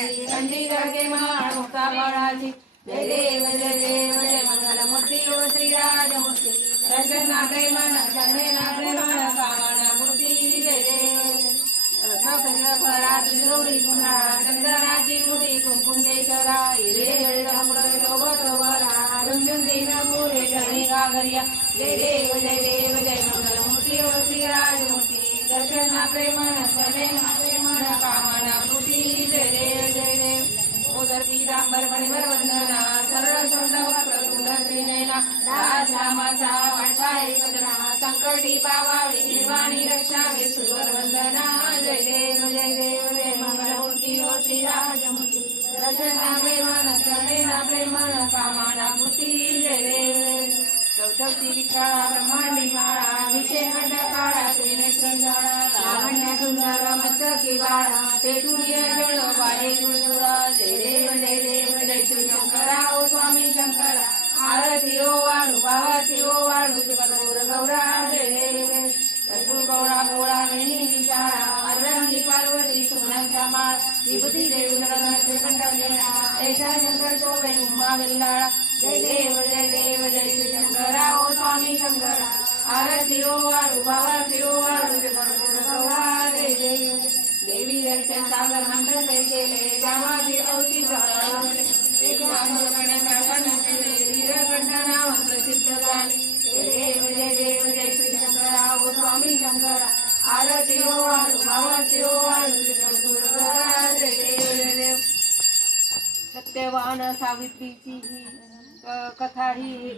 कंदीराचे माळ मुक्ता बाळाची जय देव जय देव जय मंगलमूर्ती ओ श्रीराजमूर्ती दर्शना प्रेमन शरणेना प्रेमन कामना मूर्ती जय देव रत्नखरात गौरी पुन्हा चंदनाची मुठी कुंकुम केशरा हिरे सोबत वरा रुंजून दिन पुरे शरणी गागरिया जय देव जय मंगलमूर्ती ओ श्रीराजमूर्ती दर्शना प्रेमन शरणेना प्रेमन कामना मूर्ती जय देव उदर पीतांबर परिवर वंदना सरळ सोंड वक्र सुंदर त्रिनयना दास रामाचा वाटा एकत्रा संकटी पावावी निर्वाणी रक्षावे सुवर वंदना जय देव जय मंगलमूर्ती ओ श्रीराजमूर्ती दर्शना प्रेमन शरणेना प्रेमन कामना मूर्ती जय देव चौथी विशाळा ब्रह्मांडी माळा विशेष काळा त्रिनेत्र जाळा लावण्य सुंदर मस्तकी बाळा ते सूर्य जळ वाडे जुळजुळा जय देव जय श्री शंकरा ओ स्वामी शंकरा आरती ओ वाळू भावाती ओ वाळू कपूर गौरा जय देव कपूर गौरा गोळा वेणी विशाळा अर्धंगी पार्वती सोन्याचा माळ विभूती देवी कंठलेला ऐसा शंकर शोभे उमा वेल्लाळा जय देव जय श्री शंकरा ओ स्वामी शंकरा आरती ओ वाळू भावाती ओ वाळू कपूर गौरा जय देव देवी दर्शन सागर मंत्र केले जामाची औषधी झाले एक आंदोल करण्याचा सण केले वीरकंठ नाव प्रसिद्ध झाले जय देव जय श्री शंकरा ओ स्वामी शंकरा आरती ओ वाळू भावाती ओ वाळू कपूर गौरा जय देव सत्यवान सावित्रीची ही कथा ही